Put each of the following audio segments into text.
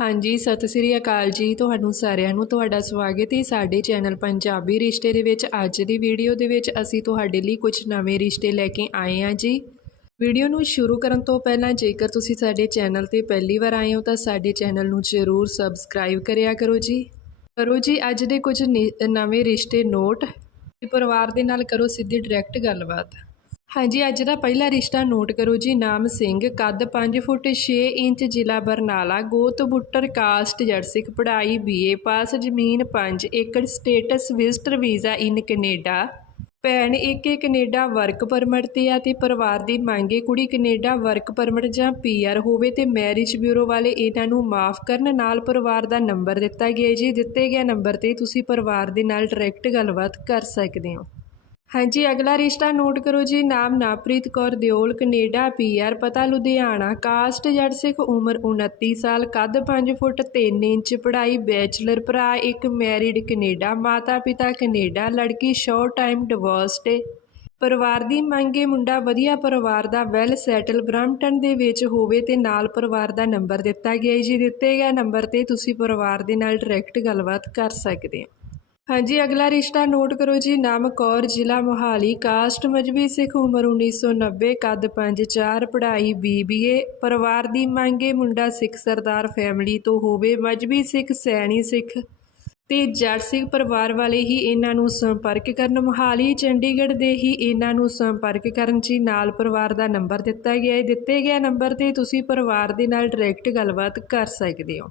ਹਾਂਜੀ, ਸਤਿ ਸ੍ਰੀ ਅਕਾਲ ਜੀ। ਤੁਹਾਨੂੰ ਸਾਰਿਆਂ ਨੂੰ ਤੁਹਾਡਾ ਸਵਾਗਤ ਹੈ ਸਾਡੇ ਚੈਨਲ ਪੰਜਾਬੀ ਰਿਸ਼ਤੇ ਦੇ ਵਿੱਚ। ਅੱਜ ਦੀ ਵੀਡੀਓ ਦੇ ਵਿੱਚ ਅਸੀਂ ਤੁਹਾਡੇ ਲਈ ਕੁਝ ਨਵੇਂ ਰਿਸ਼ਤੇ ਲੈ ਕੇ ਆਏ ਹਾਂ ਜੀ। ਵੀਡੀਓ ਨੂੰ ਸ਼ੁਰੂ ਕਰਨ ਤੋਂ ਪਹਿਲਾਂ ਜੇਕਰ ਤੁਸੀਂ ਸਾਡੇ ਚੈਨਲ ਤੇ ਪਹਿਲੀ ਵਾਰ ਆਏ ਹੋ ਤਾਂ ਸਾਡੇ ਚੈਨਲ ਨੂੰ ਜ਼ਰੂਰ ਸਬਸਕ੍ਰਾਈਬ ਕਰਿਆ ਕਰੋ ਜੀ। ਕਰੋ ਜੀ ਅੱਜ ਦੇ ਕੁਝ ਨੀ- ਨਵੇਂ ਰਿਸ਼ਤੇ ਨੋਟ। ਤੇ ਪਰਿਵਾਰ ਦੇ ਨਾਲ ਕਰੋ ਸਿੱਧੀ ਡਾਇਰੈਕਟ ਗੱਲਬਾਤ। ਹਾਂਜੀ, ਅੱਜ ਦਾ ਪਹਿਲਾ ਰਿਸ਼ਤਾ ਨੋਟ ਕਰੋ ਜੀ। ਨਾਮ ਸਿੰਘ, ਕੱਦ 5 ਫੁੱਟ 6 ਇੰਚ, ਜ਼ਿਲ੍ਹਾ ਬਰਨਾਲਾ। ਗੋਤ ਬੁੱਟਰ, ਕਾਸਟ ਜਰਸਿਕ ਪੜ੍ਹਾਈ ਬੀਏ ਪਾਸ ਜ਼ਮੀਨ 5 ਏਕੜ, status visitor visa in Canada. ਭੈਣ ਇੱਕ ਇੱਕ ਕੈਨੇਡਾ ਵਰਕ ਪਰਮਿਟ ਤੇ ਆ ਤੇ ਪਰਿਵਾਰ ਦੀ ਮੰਗ ਮੰਗੇ ਕੁੜੀ ਕੈਨੇਡਾ ਵਰਕ ਪਰਮਿਟ ਜਾਂ ਪੀਆਰ ਹੋਵੇ ਤੇ ਮੈਰਿਜ ਬਿਊਰੋ ਵਾਲੇ ਇਹਨਾਂ ਨੂੰ ਮਾਫ ਕਰਨ ਨਾਲ ਪਰਿਵਾਰ ਦਾ ਨੰਬਰ ਦਿੱਤਾ ਗਿਆ ਜੀ। ਦਿੱਤੇ ਗਿਆ ਨੰਬਰ ਤੇ ਤੁਸੀਂ ਪਰਿਵਾਰ ਦੇ ਨਾਲ ਡਾਇਰੈਕਟ ਗੱਲਬਾਤ ਕਰ ਸਕਦੇ ਹੋ। ਹਾਂਜੀ, ਅਗਲਾ ਰਿਸ਼ਤਾ ਨੋਟ ਕਰੋ ਜੀ। ਨਾਮ ਨਾਪ੍ਰੀਤ ਕੌਰ ਦਿਓਲ, ਕੈਨੇਡਾ ਪੀਆਰ ਪਤਾ, ਲੁਧਿਆਣਾ। ਕਾਸਟ ਜੱਟ ਸਿੱਖ ਉਮਰ 29 ਸਾਲ, ਕੱਦ 5 ਫੁੱਟ 3 ਇੰਚ, ਪੜ੍ਹਾਈ ਬੈਚਲਰ ਭਰਾ, ਇੱਕ ਮੈਰਿਡ ਕੈਨੇਡਾ ਮਾਤਾ ਪਿਤਾ, ਕੈਨੇਡਾ ਲੜਕੀ ਸ਼ੋਰਟ ਟਾਈਮ ਡਿਵੋਰਸਡ ਏ। ਪਰਿਵਾਰ ਦੀ ਮੰਗੇ ਮੁੰਡਾ ਵਧੀਆ ਪਰਿਵਾਰ ਦਾ, ਵੈਲ ਸੈਟਲ ਬ੍ਰਹਮਟਨ ਦੇ ਵਿੱਚ ਹੋਵੇ ਤੇ ਨਾਲ ਪਰਿਵਾਰ ਦਾ ਨੰਬਰ ਦਿੱਤਾ ਗਿਆ ਜੀ, ਦਿੱਤੇ ਗਏ ਨੰਬਰ ਤੇ ਤੁਸੀਂ ਪਰਿਵਾਰ ਦੇ ਨਾਲ ਡਾਇਰੈਕਟ ਗੱਲਬਾਤ ਕਰ ਸਕਦੇ ਹੋ ਹਾਂਜੀ, ਅਗਲਾ ਰਿਸ਼ਤਾ ਨੋਟ ਕਰੋ ਜੀ। ਨਾਮ ਕੌਰ, ਜ਼ਿਲ੍ਹਾ ਮੋਹਾਲੀ। ਕਾਸਟ ਮਜਬੀ ਸਿੱਖ ਉਮਰ 1990 ਕੱਦ 5'4 ਪੜ੍ਹਾਈ ਬੀਬੀਏ ਪਰਿਵਾਰ ਦੀ ਮੰਗੇ ਮੁੰਡਾ ਸਿੱਖ ਸਰਦਾਰ ਫੈਮਿਲੀ ਤੋਂ ਹੋਵੇ। ਮਜਬੀ ਸਿੱਖ, ਸੈਣੀ ਸਿੱਖ ਤੇ ਜੱਟ ਸਿੰਘ ਪਰਿਵਾਰ ਵਾਲੇ ਹੀ ਇਹਨਾਂ ਨੂੰ ਸੰਪਰਕ ਕਰਨ। ਮੋਹਾਲੀ, ਚੰਡੀਗੜ੍ਹ ਦੇ ਹੀ ਇਹਨਾਂ ਨੂੰ ਸੰਪਰਕ ਕਰਨ ਜੀ। ਨਾਲ ਪਰਿਵਾਰ ਦਾ ਨੰਬਰ ਦਿੱਤਾ ਗਿਆ ਹੈ ਦਿੱਤੇ ਗਏ ਨੰਬਰ ਤੇ ਤੁਸੀਂ ਪਰਿਵਾਰ ਦੇ ਨਾਲ ਡਾਇਰੈਕਟ ਗੱਲਬਾਤ ਕਰ ਸਕਦੇ ਹੋ।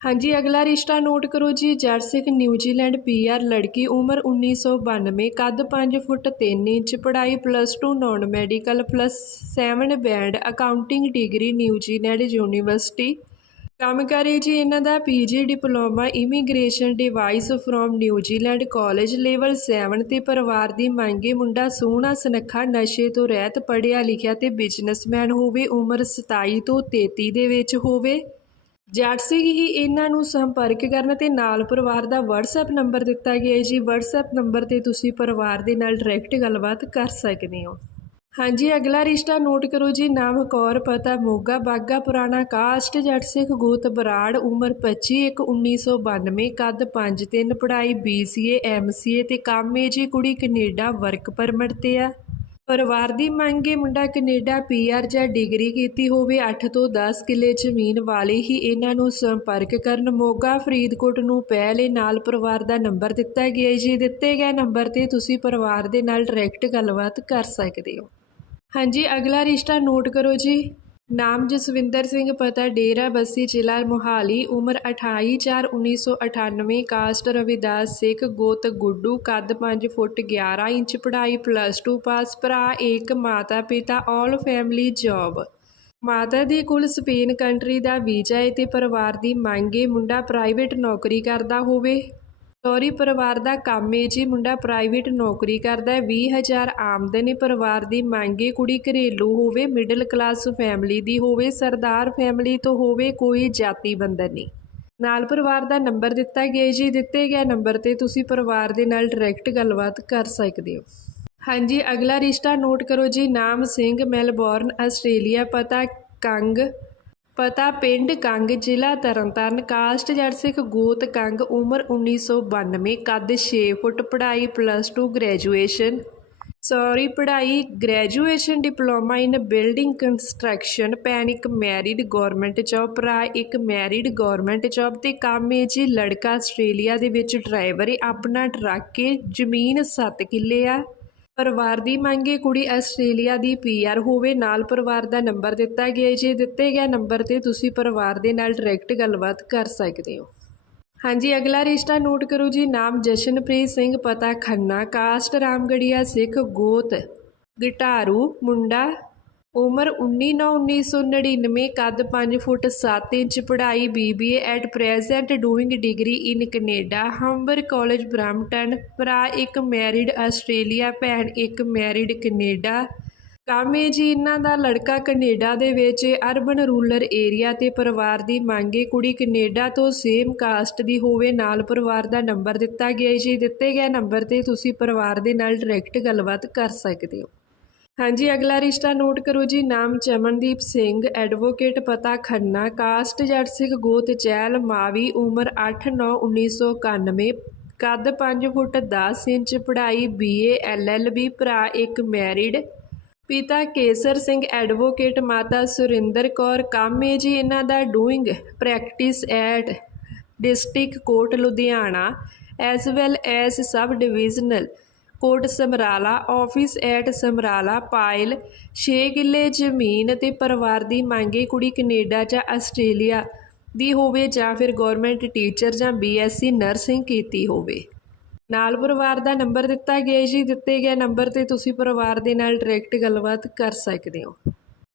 ਹਾਂਜੀ, ਅਗਲਾ ਰਿਸ਼ਤਾ ਨੋਟ ਕਰੋ ਜੀ। ਜਰਸਿਕ ਸਿੱਖ ਨਿਊਜ਼ੀਲੈਂਡ ਪੀਆਰ ਲੜਕੀ ਉਮਰ 1992 ਕੱਦ 5 ਫੁੱਟ 3 ਇੰਚ, ਪੜ੍ਹਾਈ plus 2 non medical plus 7 band, accounting degree, New Zealand university. ਕੰਮ ਕਰੇ ਜੀ ਇਹਨਾਂ ਦਾ PG diploma, immigration device from New Zealand college, level 7 ਤੇ ਪਰਿਵਾਰ ਦੀ ਮੰਗੇ, ਮੁੰਡਾ ਸੋਹਣਾ, ਸੁਨੱਖਾ, ਨਸ਼ੇ ਤੋਂ ਰਹਿਤ, ਪੜ੍ਹਿਆ ਲਿਖਿਆ ਤੇ ਬਿਜ਼ਨਸਮੈਨ ਹੋਵੇ, ਉਮਰ 27 ਤੋਂ 33 ਦੇ ਵਿੱਚ ਹੋਵੇ। ਜੱਟ ਸਿੰਘ ਹੀ, ਇਹਨਾਂ ਨੂੰ ਸੰਪਰਕ ਕਰਨ ਤੇ ਨਾਲ ਪਰਿਵਾਰ ਦਾ WhatsApp ਨੰਬਰ ਦਿੱਤਾ ਗਿਆ ਹੈ ਜੀ। WhatsApp ਨੰਬਰ ਤੇ ਤੁਸੀਂ ਪਰਿਵਾਰ ਦੇ ਨਾਲ ਡਾਇਰੈਕਟ ਗੱਲਬਾਤ ਕਰ ਸਕਦੇ ਹੋ। ਹਾਂਜੀ, ਅਗਲਾ ਰਿਸ਼ਤਾ ਨੋਟ ਕਰੋ ਜੀ। ਨਾਮ ਕੌਰ, ਪਤਾ ਮੋਗਾ, ਬਾਗਾ, ਪੁਰਾਣਾ ਕਾਸਟ, ਜੱਟ ਸਿੱਖ ਗੋਤ, ਬਰਾੜ, ਉਮਰ 25 ਇੱਕ 1992 ਕੱਦ 5 3 ਪੜ੍ਹਾਈ BCA MCA ਤੇ ਕੰਮ ਏ ਜੀ, ਕੁੜੀ ਕੈਨੇਡਾ ਵਰਕ ਪਰਮਿਟ ਤੇ ਆ। ਪਰਿਵਾਰ ਦੀ ਮੰਗ ਮੰਗੇ ਮੁੰਡਾ ਕੈਨੇਡਾ ਪੀਆਰ ਜਾਂ ਡਿਗਰੀ ਕੀਤੀ ਹੋਵੇ 8 ਤੋਂ 10 ਕਿੱਲੇ ਜ਼ਮੀਨ ਵਾਲੇ ਹੀ ਇਹਨਾਂ ਨੂੰ ਸੰਪਰਕ ਕਰਨ ਮੋਗਾ ਫਰੀਦਕੋਟ ਨੂੰ ਪਹਿਲੇ ਨਾਲ ਪਰਿਵਾਰ ਦਾ ਨੰਬਰ ਦਿੱਤਾ ਗਿਆ ਹੈ। ਜੀ, ਦਿੱਤੇ ਗਏ ਨੰਬਰ ਤੇ ਤੁਸੀਂ ਪਰਿਵਾਰ ਦੇ ਨਾਲ ਡਾਇਰੈਕਟ ਗੱਲਬਾਤ ਕਰ ਸਕਦੇ ਹੋ। ਹਾਂਜੀ, ਅਗਲਾ ਰਿਸ਼ਤਾ ਨੋਟ ਕਰੋ ਜੀ। ਨਾਮ ਜਸਵਿੰਦਰ ਸਿੰਘ, ਪਤਾ ਡੇਰਾ ਬੱਸੀ, ਜ਼ਿਲ੍ਹਾ ਮੋਹਾਲੀ, ਉਮਰ 28/4/1998 ਕਾਸਟ ਰਵਿਦਾਸ ਸਿੱਖ, ਗੋਤ ਗੁੱਡੂ, ਕੱਦ 5 ਫੁੱਟ 11 ਇੰਚ, ਪੜ੍ਹਾਈ ਪਲੱਸ 2 ਪਾਸ ਭਰਾ, ਏਕ ਮਾਤਾ ਪਿਤਾ ਆਲ ਫੈਮਿਲੀ ਜੌਬ ਮਾਤਾ ਦੇ ਕੋਲ ਸਪੇਨ ਕੰਟਰੀ ਦਾ ਵੀਜ਼ਾ ਹੈ ਤੇ ਪਰਿਵਾਰ ਦੀ ਮੰਗ ਮੰਗੇ ਮੁੰਡਾ ਪ੍ਰਾਈਵੇਟ ਨੌਕਰੀ ਕਰਦਾ ਹੋਵੇ। ਸੌਰੀ ਪਰਿਵਾਰ ਦਾ ਕੰਮ ਏ ਜੀ। ਮੁੰਡਾ ਪ੍ਰਾਈਵੇਟ ਨੌਕਰੀ ਕਰਦਾ ਹੈ। 20000 ਆਮਦਨੀ ਪਰਿਵਾਰ ਦੀ ਮੰਗੇ ਕੁੜੀ ਘਰੇਲੂ ਹੋਵੇ ਮਿਡਲ ਕਲਾਸ ਫੈਮਿਲੀ ਦੀ ਹੋਵੇ, ਸਰਦਾਰ ਫੈਮਿਲੀ ਤੋਂ ਹੋਵੇ, ਕੋਈ ਜਾਤੀ ਬੰਧਨ ਨਹੀਂ। ਨਾਲ ਪਰਿਵਾਰ ਦਾ ਨੰਬਰ ਦਿੱਤਾ ਗਿਆ ਜੀ। ਦਿੱਤੇ ਗਏ ਨੰਬਰ ਤੇ ਤੁਸੀਂ ਪਰਿਵਾਰ ਦੇ ਨਾਲ ਡਾਇਰੈਕਟ ਗੱਲਬਾਤ ਕਰ ਸਕਦੇ ਹੋ। ਹਾਂਜੀ, ਅਗਲਾ ਰਿਸ਼ਤਾ ਨੋਟ ਕਰੋ ਜੀ। ਨਾਮ ਸਿੰਘ, ਮੈਲਬੌਰਨ, ਆਸਟ੍ਰੇਲੀਆ, ਪਤਾ ਕੰਗ ਪਤਾ ਪਿੰਡ ਕੰਗ ਜ਼ਿਲ੍ਹਾ ਤਰਨਤਾਰਨ, ਕਾਸਟ ਜੱਟ ਸਿੱਖ ਗੋਤ ਕੰਗ ਉਮਰ 1992 ਕੱਦ 6 ਫੁੱਟ, ਪੜ੍ਹਾਈ ਪਲੱਸ 2 ਗ੍ਰੈਜੂਏਸ਼ਨ ਸੌਰੀ ਪੜ੍ਹਾਈ graduation diploma in building construction ਭੈਣ ਇੱਕ ਮੈਰਿਡ ਗਵਰਨਮੈਂਟ ਜੌਬ ਭਰਾ ਇੱਕ ਮੈਰਿਡ ਗਵਰਨਮੈਂਟ ਜੌਬ ਤੇ ਕੰਮ ਹੈ ਜੀ ਲੜਕਾ ਆਸਟ੍ਰੇਲੀਆ ਦੇ ਵਿੱਚ ਡਰਾਈਵਰ ਹੈ, ਆਪਣਾ ਟਰੱਕ ਹੈ, ਜ਼ਮੀਨ 7 ਕਿੱਲੇ ਆ। ਪਰਿਵਾਰ ਦੀ ਮੰਗ ਮੰਗੇ ਕੁੜੀ ਆਸਟ੍ਰੇਲੀਆ ਦੀ ਪੀਆਰ ਹੋਵੇ, ਨਾਲ ਪਰਿਵਾਰ ਦਾ ਨੰਬਰ ਦਿੱਤਾ ਗਿਆ ਜੇ ਦਿੱਤੇ ਗਿਆ ਨੰਬਰ ਤੇ ਤੁਸੀਂ ਪਰਿਵਾਰ ਦੇ ਨਾਲ ਡਾਇਰੈਕਟ ਗੱਲਬਾਤ ਕਰ ਸਕਦੇ ਹੋ। ਹਾਂਜੀ, ਅਗਲਾ ਰਿਸ਼ਤਾ ਨੋਟ ਕਰੋ ਜੀ। ਨਾਮ ਜਸ਼ਨਪ੍ਰੀਤ ਸਿੰਘ, ਪਤਾ ਖੰਨਾ, ਕਾਸਟ ਰਾਮਗੜੀਆ, ਸਿੱਖ ਗੋਤ, ਗਿਟਾਰੂ, ਮੁੰਡਾ ਉਮਰ 19/9/1999 ਕੱਦ 5 ਫੁੱਟ 7 ਇੰਚ, ਪੜ੍ਹਾਈ BBA at present, doing degree in Canada, Humber college Brampton ਭਰਾ ਇੱਕ ਮੈਰਿਡ ਆਸਟ੍ਰੇਲੀਆ, ਭੈਣ ਇੱਕ ਮੈਰਿਡ ਕੈਨੇਡਾ। ਕੰਮ ਹੈ ਜੀ ਇਹਨਾਂ ਦਾ ਲੜਕਾ ਕੈਨੇਡਾ ਦੇ ਵਿੱਚ ਅਰਬਨ ਰੂਰਲ ਏਰੀਆ ਤੇ ਪਰਿਵਾਰ ਦੀ ਮੰਗੇ ਕੁੜੀ ਕੈਨੇਡਾ ਤੋਂ ਸੇਮ ਕਾਸਟ ਦੀ ਹੋਵੇ, ਨਾਲ ਪਰਿਵਾਰ ਦਾ ਨੰਬਰ ਦਿੱਤਾ ਗਿਆ ਜੀ ਦਿੱਤੇ ਗਏ ਨੰਬਰ ਤੇ ਤੁਸੀਂ ਪਰਿਵਾਰ ਦੇ ਨਾਲ ਡਾਇਰੈਕਟ ਗੱਲਬਾਤ ਕਰ ਸਕਦੇ ਹੋ। ਹਾਂਜੀ, ਅਗਲਾ ਰਿਸ਼ਤਾ ਨੋਟ ਕਰੋ ਜੀ। ਨਾਮ ਚਮਨਦੀਪ ਸਿੰਘ, ਐਡਵੋਕੇਟ ਪਤਾ ਖੰਨਾ, ਕਾਸਟ ਜੱਟ ਸਿੰਘ ਗੋਤ ਚੈਲ, ਮਾਵੀ ਉਮਰ 8/9/1991 ਕੱਦ 5 ਫੁੱਟ 10 ਇੰਚ, ਪੜ੍ਹਾਈ ਬੀਏ ਐਲਐਲਬੀ ਭਰਾ ਇੱਕ ਮੈਰਿਡ, ਪਿਤਾ ਕੇਸਰ ਸਿੰਘ, ਐਡਵੋਕੇਟ ਮਾਤਾ ਸੁਰਿੰਦਰ ਕੌਰ, ਕੰਮ ਹੈ ਜੀ ਇਹਨਾਂ ਦਾ doing practice at district court Ludhiana, as well as sub divisional. Court Samrala office at Samrala, Payal 6 ਕਿੱਲੇ ਜ਼ਮੀਨ ਅਤੇ ਪਰਿਵਾਰ ਦੀ ਮੰਗੇ ਕੁੜੀ ਕੈਨੇਡਾ ਜਾਂ ਆਸਟ੍ਰੇਲੀਆ ਦੀ ਹੋਵੇ ਜਾਂ ਫਿਰ ਗਵਰਨਮੈਂਟ ਟੀਚਰ ਜਾਂ ਬੀਐਸਸੀ ਨਰਸਿੰਗ ਕੀਤੀ ਹੋਵੇ। ਨਾਲ ਪਰਿਵਾਰ ਦਾ ਨੰਬਰ ਦਿੱਤਾ ਗਿਆ ਜੀ। ਦਿੱਤੇ ਗਏ ਨੰਬਰ ਤੇ ਤੁਸੀਂ ਪਰਿਵਾਰ ਦੇ ਨਾਲ ਡਾਇਰੈਕਟ ਗੱਲਬਾਤ ਕਰ ਸਕਦੇ ਹੋ।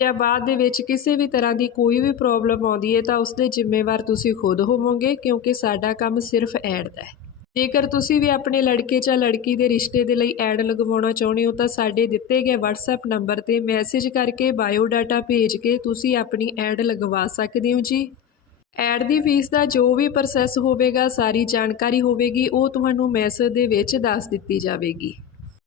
ਜਾਂ ਬਾਅਦ ਦੇ ਵਿੱਚ ਕਿਸੇ ਵੀ ਤਰ੍ਹਾਂ ਦੀ ਕੋਈ ਵੀ ਪ੍ਰੋਬਲਮ ਆਉਂਦੀ ਹੈ ਤਾਂ ਉਸ ਦੇ ਜ਼ਿੰਮੇਵਾਰ ਤੁਸੀਂ ਖੁਦ ਹੋਵੋਗੇ, ਕਿਉਂਕਿ ਸਾਡਾ ਕੰਮ ਸਿਰਫ ਐਡ ਦਾ ਹੈ। ਜੇਕਰ ਤੁਸੀਂ ਵੀ ਆਪਣੇ ਲੜਕੇ ਜਾਂ ਲੜਕੀ ਦੇ ਰਿਸ਼ਤੇ ਦੇ ਲਈ ਐਡ ਲਗਵਾਉਣਾ ਚਾਹੁੰਦੇ ਹੋ ਤਾਂ ਸਾਡੇ ਦਿੱਤੇ ਗਏ WhatsApp ਨੰਬਰ ਤੇ ਮੈਸੇਜ ਕਰਕੇ ਬਾਇਓ ਡਾਟਾ ਭੇਜ ਕੇ ਤੁਸੀਂ ਆਪਣੀ ਐਡ ਲਗਵਾ ਸਕਦੇ ਹੋ ਜੀ। ਐਡ ਦੀ ਫੀਸ ਦਾ ਜੋ ਵੀ ਪ੍ਰੋਸੈਸ ਹੋਵੇਗਾ, ਸਾਰੀ ਜਾਣਕਾਰੀ ਹੋਵੇਗੀ, ਉਹ ਤੁਹਾਨੂੰ ਮੈਸੇਜ ਦੇ ਵਿੱਚ ਦੱਸ ਦਿੱਤੀ ਜਾਵੇਗੀ।